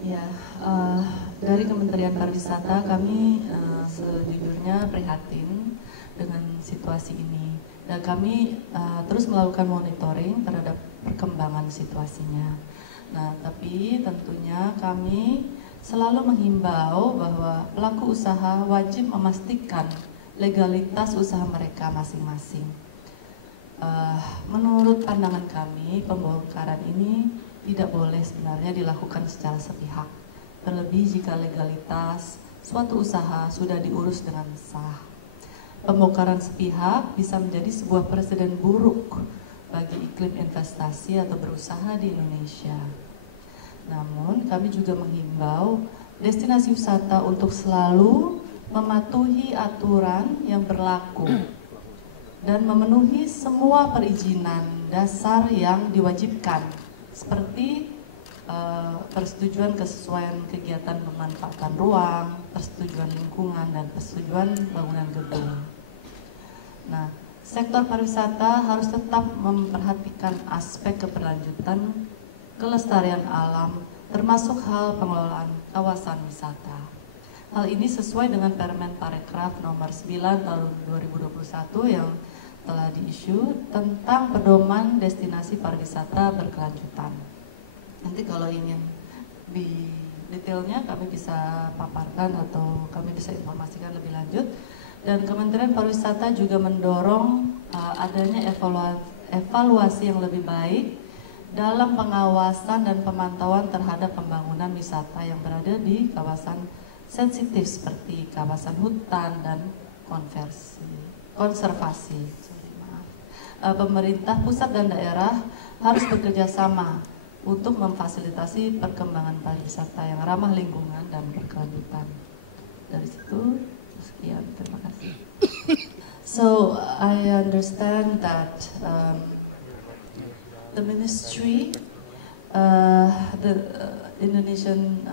Ya, dari Kementerian Pariwisata kami sejujurnya prihatin dengan situasi ini. Dan kami terus melakukan monitoring terhadap perkembangan situasinya. Nah, tapi tentunya kami selalu menghimbau bahwa pelaku usaha wajib memastikan legalitas usaha mereka masing-masing. Menurut pandangan kami, pembongkaran ini tidak boleh sebenarnya dilakukan secara sepihak, terlebih jika legalitas suatu usaha sudah diurus dengan sah. Pembongkaran sepihak bisa menjadi sebuah presiden buruk bagi iklim investasi atau berusaha di Indonesia. Namun, kami juga menghimbau destinasi wisata untuk selalu mematuhi aturan yang berlaku dan memenuhi semua perizinan dasar yang diwajibkan, seperti persetujuan kesesuaian kegiatan pemanfaatan ruang, persetujuan lingkungan, dan persetujuan bangunan gedung. Nah, sektor pariwisata harus tetap memperhatikan aspek keberlanjutan kelestarian alam, termasuk hal pengelolaan kawasan wisata. Hal ini sesuai dengan Permen Parekraf nomor 9 tahun 2021 yang telah diisu tentang pedoman destinasi pariwisata berkelanjutan. Nanti kalau ingin di detailnya kami bisa paparkan atau kami bisa informasikan lebih lanjut. Dan Kementerian Pariwisata juga mendorong adanya evaluasi yang lebih baik dalam pengawasan dan pemantauan terhadap pembangunan wisata yang berada di kawasan sensitif seperti kawasan hutan dan konservasi. Pemerintah pusat dan daerah harus bekerja sama untuk memfasilitasi perkembangan pariwisata yang ramah lingkungan dan berkelanjutan. Dari situ, sekian, terima kasih. So, I understand that the ministry, the Indonesian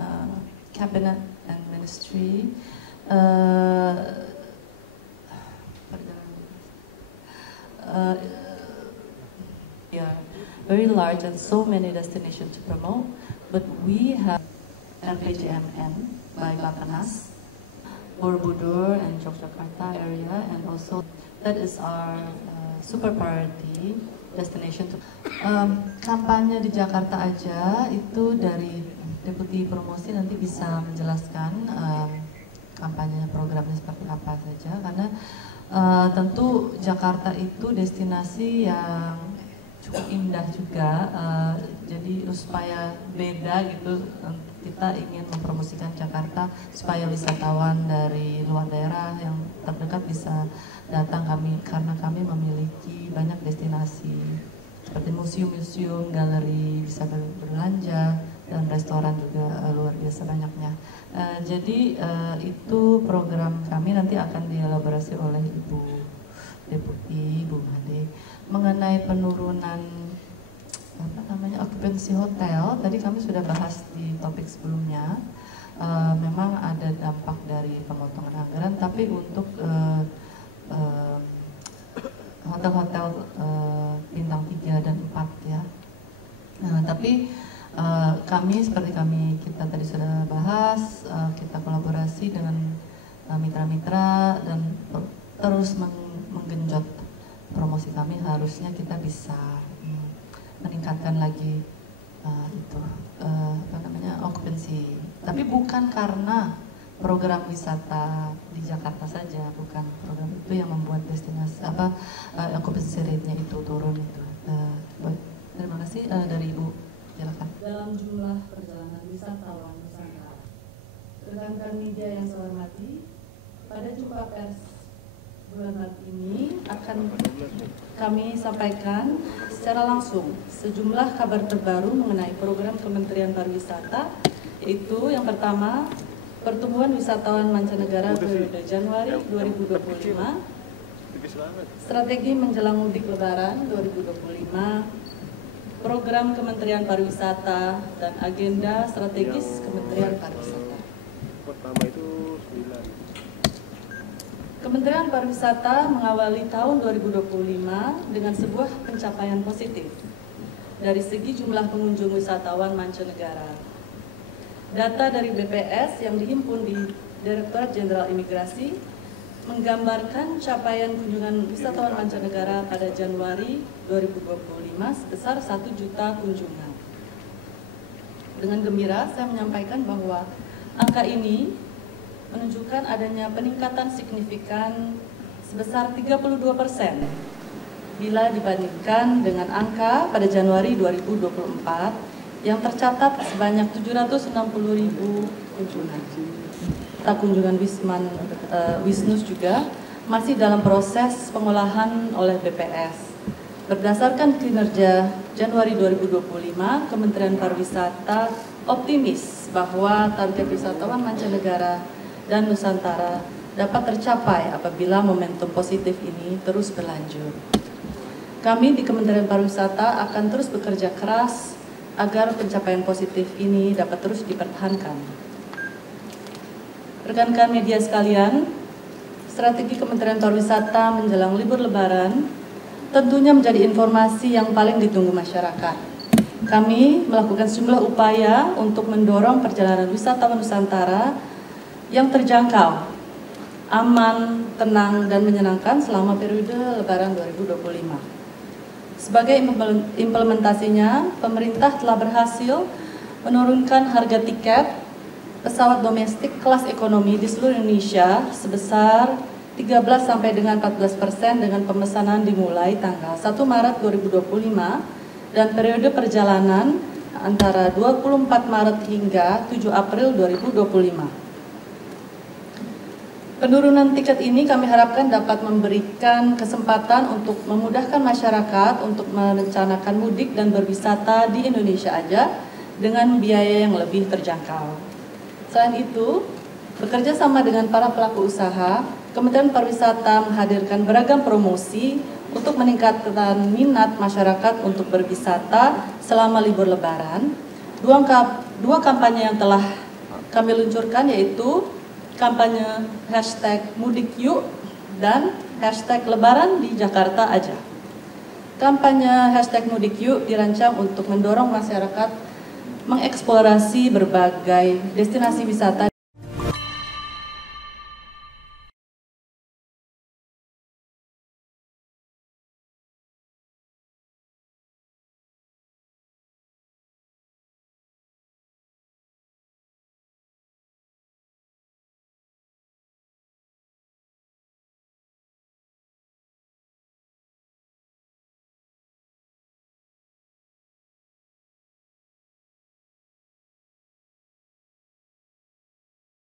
cabinet and ministry, yeah, very large and so many destinations to promote, but we have RPJMN by Bappenas, Borobudur and Yogyakarta area, and also that is our super priority destination. Kampanye di Jakarta aja itu dari Deputi Promosi nanti bisa menjelaskan kampanye programnya seperti apa saja, karena tentu Jakarta itu destinasi yang cukup indah juga, jadi supaya beda gitu, kita ingin mempromosikan Jakarta supaya wisatawan dari luar daerah yang terdekat bisa datang karena kami memiliki banyak destinasi seperti museum-museum, galeri, bisa berbelanja, dan restoran juga luar biasa banyaknya. Jadi itu program kami nanti akan dielaborasi oleh Ibu Deputi, Ibu Made, mengenai penurunan okupansi hotel. Tadi kami sudah bahas di topik sebelumnya. Memang ada dampak dari pemotongan anggaran, tapi untuk hotel-hotel bintang 3 dan 4 ya. Tapi kami seperti kita tadi sudah bahas, kita kolaborasi dengan mitra-mitra dan terus menggenjot promosi kami. Harusnya kita bisa meningkatkan lagi okupansi. Tapi bukan karena program wisata di Jakarta saja, bukan program itu yang membuat destinasi okupansi rate-nya itu turun itu. Terima kasih. Dari Ibu, silakan. Dalam jumlah perjalanan wisatawan Nusantara, rekan-rekan media yang saya hormati, pada jumpa pers bulan Maret ini akan kami sampaikan secara langsung sejumlah kabar terbaru mengenai program Kementerian Pariwisata, yaitu yang pertama, pertumbuhan wisatawan mancanegara periode Januari 2025, strategi menjelang mudik Lebaran 2025, program Kementerian Pariwisata, dan agenda strategis Kementerian Pariwisata. Pertama itu 9. Kementerian Pariwisata mengawali tahun 2025 dengan sebuah pencapaian positif dari segi jumlah pengunjung wisatawan mancanegara. Data dari BPS yang dihimpun di Direktorat Jenderal Imigrasi menggambarkan capaian kunjungan wisatawan mancanegara pada Januari 2025 sebesar 1 juta kunjungan. Dengan gembira saya menyampaikan bahwa angka ini menunjukkan adanya peningkatan signifikan sebesar 32% bila dibandingkan dengan angka pada Januari 2024 yang tercatat sebanyak 760.000 kunjungan. Kunjungan Wisnus juga masih dalam proses pengolahan oleh BPS. Berdasarkan kinerja Januari 2025, Kementerian Pariwisata optimis bahwa target wisatawan mancanegara dan Nusantara dapat tercapai apabila momentum positif ini terus berlanjut. Kami di Kementerian Pariwisata akan terus bekerja keras agar pencapaian positif ini dapat terus dipertahankan. Rekan-rekan media sekalian, strategi Kementerian Pariwisata menjelang libur Lebaran tentunya menjadi informasi yang paling ditunggu masyarakat. Kami melakukan sejumlah upaya untuk mendorong perjalanan wisatawan Nusantara yang terjangkau, aman, tenang, dan menyenangkan selama periode Lebaran 2025. Sebagai implementasinya, pemerintah telah berhasil menurunkan harga tiket pesawat domestik kelas ekonomi di seluruh Indonesia sebesar 13 sampai dengan 14% dengan pemesanan dimulai tanggal 1 Maret 2025 dan periode perjalanan antara 24 Maret hingga 7 April 2025. Penurunan tiket ini kami harapkan dapat memberikan kesempatan untuk memudahkan masyarakat untuk merencanakan mudik dan berwisata di Indonesia aja dengan biaya yang lebih terjangkau. Selain itu, bekerja sama dengan para pelaku usaha, Kementerian Pariwisata menghadirkan beragam promosi untuk meningkatkan minat masyarakat untuk berwisata selama libur Lebaran. Dua kampanye yang telah kami luncurkan yaitu kampanye #MudikYuk dan #Lebaran di Jakarta aja. Kampanye #MudikYuk dirancang untuk mendorong masyarakat mengeksplorasi berbagai destinasi wisata